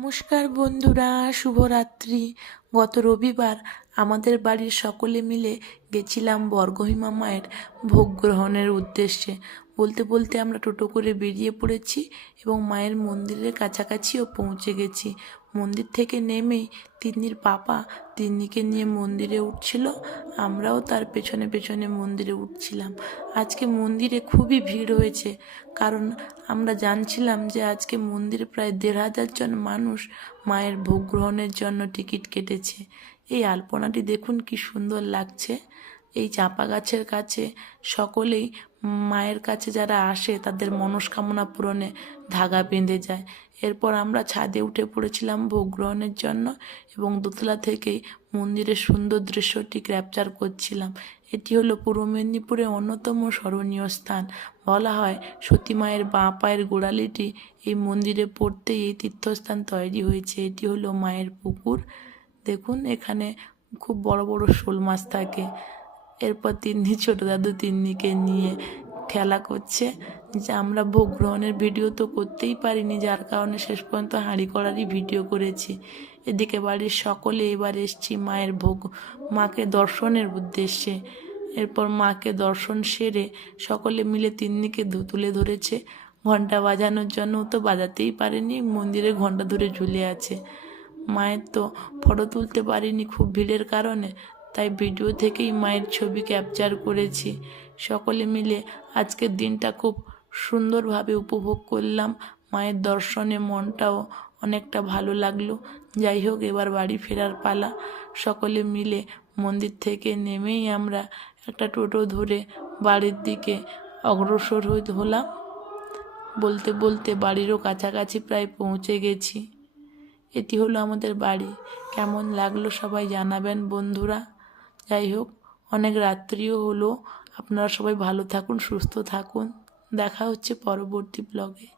নমস্কার বন্ধুরা, শুভরাত্রি। গত রবিবার আমাদের বাড়ির সকলে মিলে গেছিলাম বর্গভীমা মায়ের ভোগ গ্রহণের উদ্দেশ্যে। বলতে বলতে আমরা টোটো করে বেরিয়ে পড়েছি এবং মায়ের মন্দিরের কাছাকাছিও পৌঁছে গেছি। মন্দির থেকে নেমেই তিন্নির পাপা তিন্নিকে নিয়ে মন্দিরে উঠছিল, আমরাও তার পেছনে পেছনে মন্দিরে উঠছিলাম। আজকে মন্দিরে খুবই ভিড় হয়েছে, কারণ আমরা জানছিলাম যে আজকে মন্দিরে প্রায় ১,৫০০ জন মানুষ মায়ের ভোগ গ্রহণের জন্য টিকিট কেটেছে। এই আলপনাটি দেখুন কি সুন্দর লাগছে। এই চাপা গাছের কাছে সকলেই মায়ের কাছে যারা আসে তাদের মনস্কামনা পূরণে ধাগা বেঁধে যায়। এরপর আমরা ছাদে উঠে পড়েছিলাম ভোগ গ্রহণের জন্য এবং দোতলা থেকেই মন্দিরের সুন্দর দৃশ্যটি ক্যাপচার করছিলাম। এটি হলো পূর্ব মেদিনীপুরের অন্যতম স্মরণীয় স্থান। বলা হয় সতী মায়ের বাঁ পায়ের গোড়ালিটি এই মন্দিরে পড়তেই এই তীর্থস্থান তৈরি হয়েছে। এটি হলো মায়ের পুকুর। দেখুন এখানে খুব বড় বড় শোল মাছ থাকে। এরপর তিন্নি ছোটো দাদু তিন্নিকে নিয়ে খেলা করছে। যে আমরা ভোগ গ্রহণের ভিডিও তো করতেই পারিনি, যার কারণে শেষ পর্যন্ত হাঁড়ি করারই ভিডিও করেছি। এদিকে বাড়ির সকলে এবার এসছি মায়ের মাকে দর্শনের উদ্দেশ্যে। এরপর মাকে দর্শন সেরে সকলে মিলে তিন্নিকে তুলে ধরেছে। ঘন্টা বাজানোর জন্য তো বাজাতেই পারেনি, মন্দিরে ঘন্টা ধরে ঝুলে আছে। মায়ের তো ফটো তুলতে পারিনি খুব ভিড়ের কারণে, তাই ভিডিও থেকেই মায়ের ছবি ক্যাপচার করেছি। সকলে মিলে আজকের দিনটা খুব সুন্দরভাবে উপভোগ করলাম। মায়ের দর্শনে মনটাও অনেকটা ভালো লাগলো। যাই হোক, এবার বাড়ি ফেরার পালা। সকলে মিলে মন্দির থেকে নেমেই আমরা একটা টোটো ধরে বাড়ির দিকে অগ্রসর হলাম। বলতে বলতে বাড়িরও কাছাকাছি প্রায় পৌঁছে গেছি। এটি হলো আমাদের বাড়ি। কেমন লাগলো সবাই জানাবেন বন্ধুরা। যাই হোক, অনেক রাত্রিও হলো। আপনারা সবাই ভালো থাকুন, সুস্থ থাকুন। দেখা হচ্ছে পরবর্তী ব্লগে।